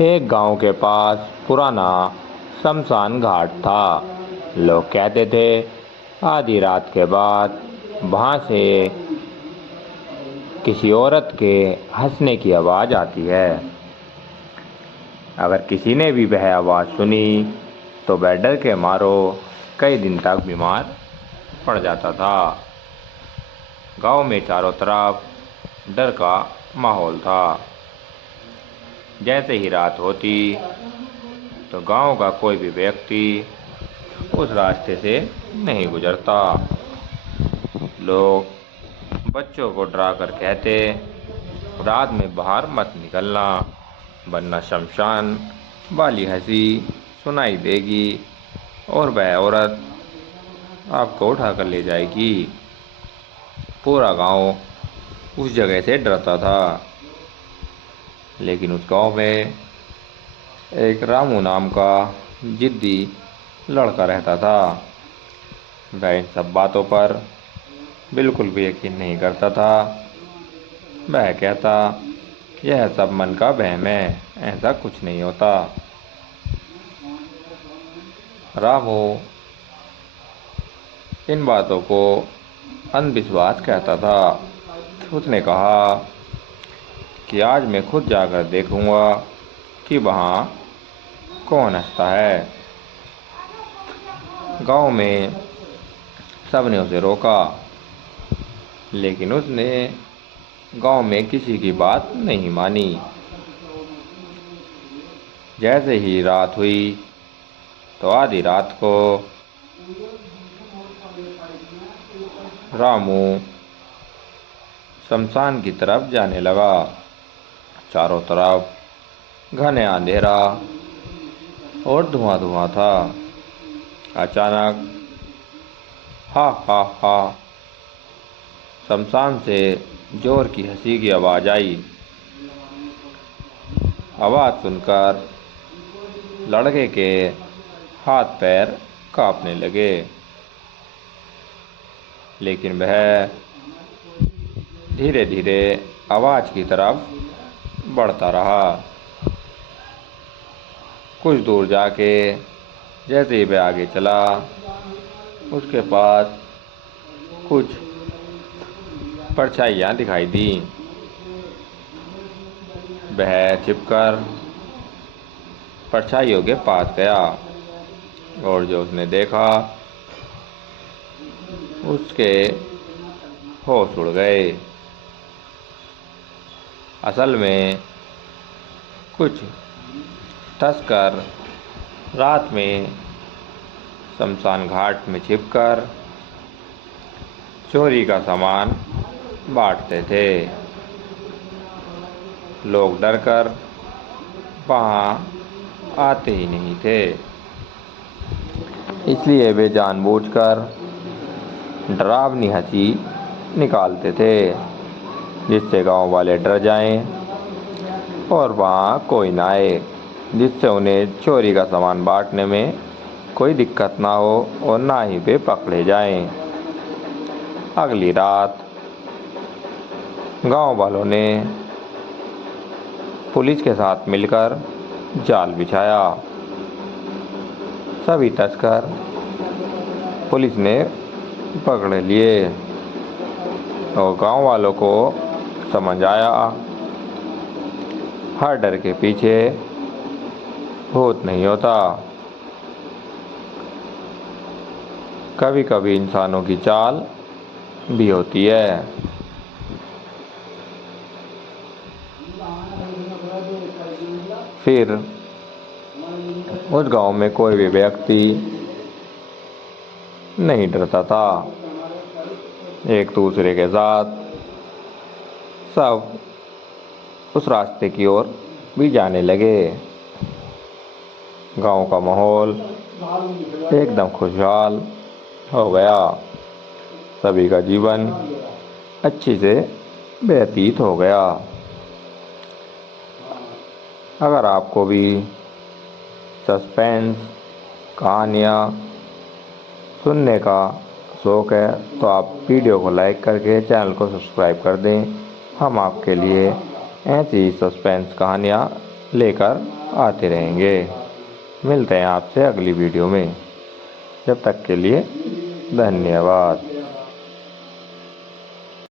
एक गांव के पास पुराना शमशान घाट था। लोग कहते थे आधी रात के बाद वहां से किसी औरत के हंसने की आवाज़ आती है। अगर किसी ने भी वह आवाज़ सुनी तो वह डर के मारो कई दिन तक बीमार पड़ जाता था। गांव में चारों तरफ डर का माहौल था। जैसे ही रात होती तो गांव का कोई भी व्यक्ति उस रास्ते से नहीं गुजरता। लोग बच्चों को डरा कर कहते, रात में बाहर मत निकलना, वरना शमशान वाली हंसी सुनाई देगी और वह औरत आपको उठा कर ले जाएगी। पूरा गांव उस जगह से डरता था। लेकिन उस गांव में एक रामू नाम का जिद्दी लड़का रहता था। वह इन सब बातों पर बिल्कुल भी यकीन नहीं करता था। वह कहता, यह सब मन का वहम है, ऐसा कुछ नहीं होता। रामू इन बातों को अंधविश्वास कहता था। उसने कहा कि आज मैं खुद जाकर देखूंगा कि वहाँ कौन हंसता है। गांव में सबने उसे रोका, लेकिन उसने गांव में किसी की बात नहीं मानी। जैसे ही रात हुई तो आधी रात को रामू शमशान की तरफ जाने लगा। चारों तरफ घने अंधेरा और धुआं धुआं था। अचानक हा हा हा शमशान से जोर की हंसी की आवाज़ आई। आवाज़ सुनकर लड़के के हाथ पैर कांपने लगे, लेकिन वह धीरे धीरे आवाज़ की तरफ बढ़ता रहा। कुछ दूर जाके जैसे ही वह आगे चला, उसके पास कुछ परछाइयाँ दिखाई दी। वह छिपकर परछाइयों के पास गया और जो उसने देखा उसके होश उड़ गए। असल में कुछ तस्कर रात में शमशान घाट में छिपकर चोरी का सामान बांटते थे। लोग डरकर वहाँ आते ही नहीं थे, इसलिए वे जानबूझकर डरावनी हंसी निकालते थे, जिससे गांव वाले डर जाएं और वहाँ कोई ना आए, जिससे उन्हें चोरी का सामान बांटने में कोई दिक्कत ना हो और ना ही वे पकड़े जाएं। अगली रात गांव वालों ने पुलिस के साथ मिलकर जाल बिछाया। सभी तस्कर पुलिस ने पकड़ लिए और गांव वालों को समझ आया, हर डर के पीछे भूत नहीं होता। कभी कभी इंसानों की चाल भी होती है। फिर उस गांव में कोई भी व्यक्ति नहीं डरता था। एक दूसरे के साथ सब उस रास्ते की ओर भी जाने लगे। गांव का माहौल एकदम खुशहाल हो गया। सभी का जीवन अच्छी से व्यतीत हो गया। अगर आपको भी सस्पेंस कहानियाँ सुनने का शौक़ है तो आप वीडियो को लाइक करके चैनल को सब्सक्राइब कर दें। हम आपके लिए ऐसी सस्पेंस कहानियाँ लेकर आते रहेंगे। मिलते हैं आपसे अगली वीडियो में। जब तक के लिए धन्यवाद।